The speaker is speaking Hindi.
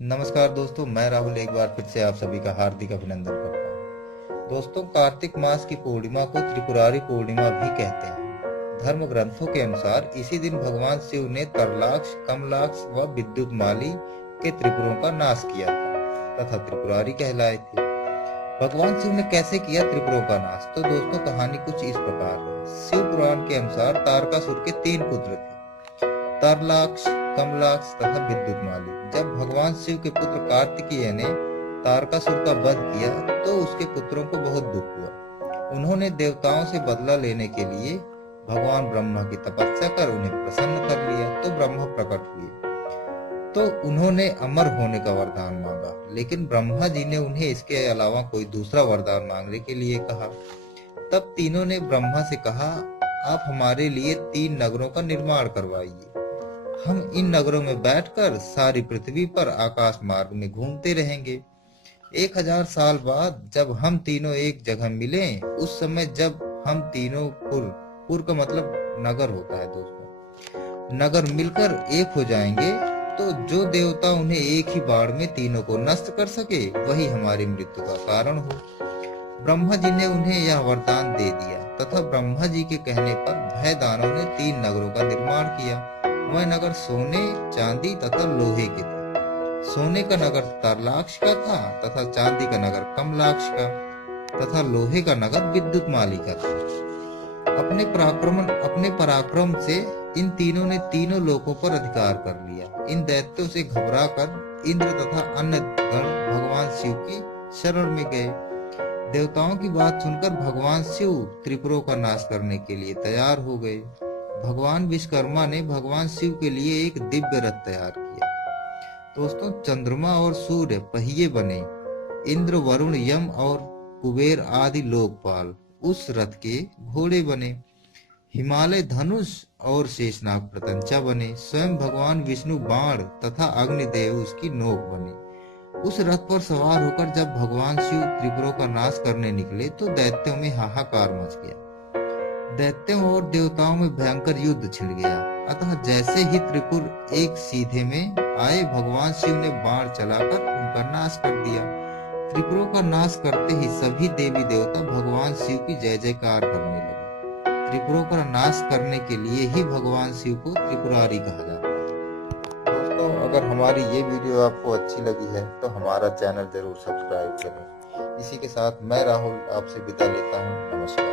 नमस्कार दोस्तों, मैं राहुल एक बार फिर से आप सभी का हार्दिक अभिनंदन करता हूँ। दोस्तों, कार्तिक मास की पूर्णिमा को त्रिपुरारी पूर्णिमा भी कहते हैं। धर्म ग्रंथों के अनुसार इसी दिन भगवान शिव ने तरलाक्ष, कमलाक्ष व विद्युतमाली के त्रिपुरों का नाश किया था तथा त्रिपुरारी कहलाए थे। भगवान शिव ने कैसे किया त्रिपुरों का नाश? तो दोस्तों, कहानी कुछ इस प्रकार है। शिव पुराण के अनुसार तारकासुर के 3 पुत्र थे, तारलाक्ष, कमलाक्ष तथा विद्युतमाली। जब भगवान शिव के पुत्र कार्तिकेय ने तारकासुर का वध किया तो उसके पुत्रों को बहुत दुख हुआ। उन्होंने देवताओं से बदला लेने के लिए भगवान ब्रह्मा की तपस्या कर उन्हें प्रसन्न कर लिया तो ब्रह्मा प्रकट हुए। तो उन्होंने अमर होने का वरदान मांगा, लेकिन ब्रह्मा जी ने उन्हें इसके अलावा कोई दूसरा वरदान मांगने के लिए कहा। तब तीनों ने ब्रह्मा से कहा, आप हमारे लिए 3 नगरों का निर्माण करवाइए। हम इन नगरों में बैठकर सारी पृथ्वी पर आकाश मार्ग में घूमते रहेंगे। 1000 साल बाद जब हम तीनों एक जगह मिले, उस समय जब हम तीनों पुर का मतलब नगर होता है दोस्तों, नगर मिलकर एक हो जाएंगे तो जो देवता उन्हें एक ही बार में तीनों को नष्ट कर सके वही हमारी मृत्यु का कारण हो। ब्रह्मा जी ने उन्हें यह वरदान दे दिया तथा ब्रह्मा जी के कहने पर भय दानव ने 3 नगरों का निर्माण किया। वह नगर सोने, चांदी तथा लोहे के थे। सोने का नगर तारलाक्ष का था तथा चांदी का नगर कमलाक्ष का तथा लोहे का नगर विद्युतमाली का था। अपने पराक्रम से इन तीनों ने तीनों लोकों पर अधिकार कर लिया। इन दैत्यों से घबराकर इंद्र तथा अन्य गण भगवान शिव की शरण में गए। देवताओं की बात सुनकर भगवान शिव त्रिपुरों का नाश करने के लिए तैयार हो गए। भगवान विश्वकर्मा ने भगवान शिव के लिए एक दिव्य रथ तैयार किया। दोस्तों, चंद्रमा और सूर्य पहिए बने। इंद्र, वरुण, यम और कुबेर आदि लोकपाल उस रथ के घोड़े बने। हिमालय धनुष और शेषनाग प्रत्यंचा बने। स्वयं भगवान विष्णु बाण तथा अग्निदेव उसकी नोक बने। उस रथ पर सवार होकर जब भगवान शिव त्रिपुरों का नाश करने निकले तो दैत्यों में हाहाकार मच गया। दैत्यों और देवताओं में भयंकर युद्ध छिड़ गया। अतः जैसे ही त्रिपुर एक सीधे में आए, भगवान शिव ने बाण चलाकर उनका नाश कर दिया। त्रिपुरों का नाश करते ही सभी देवी देवता भगवान शिव की जय जयकार करने लगे। त्रिपुरों का नाश करने के लिए ही भगवान शिव को त्रिपुरारी कहा जाता है। दोस्तों, अगर हमारी ये वीडियो आपको अच्छी लगी है तो हमारा चैनल जरूर सब्सक्राइब करें। इसी के साथ मैं राहुल आपसे विदा लेता हूँ। नमस्कार।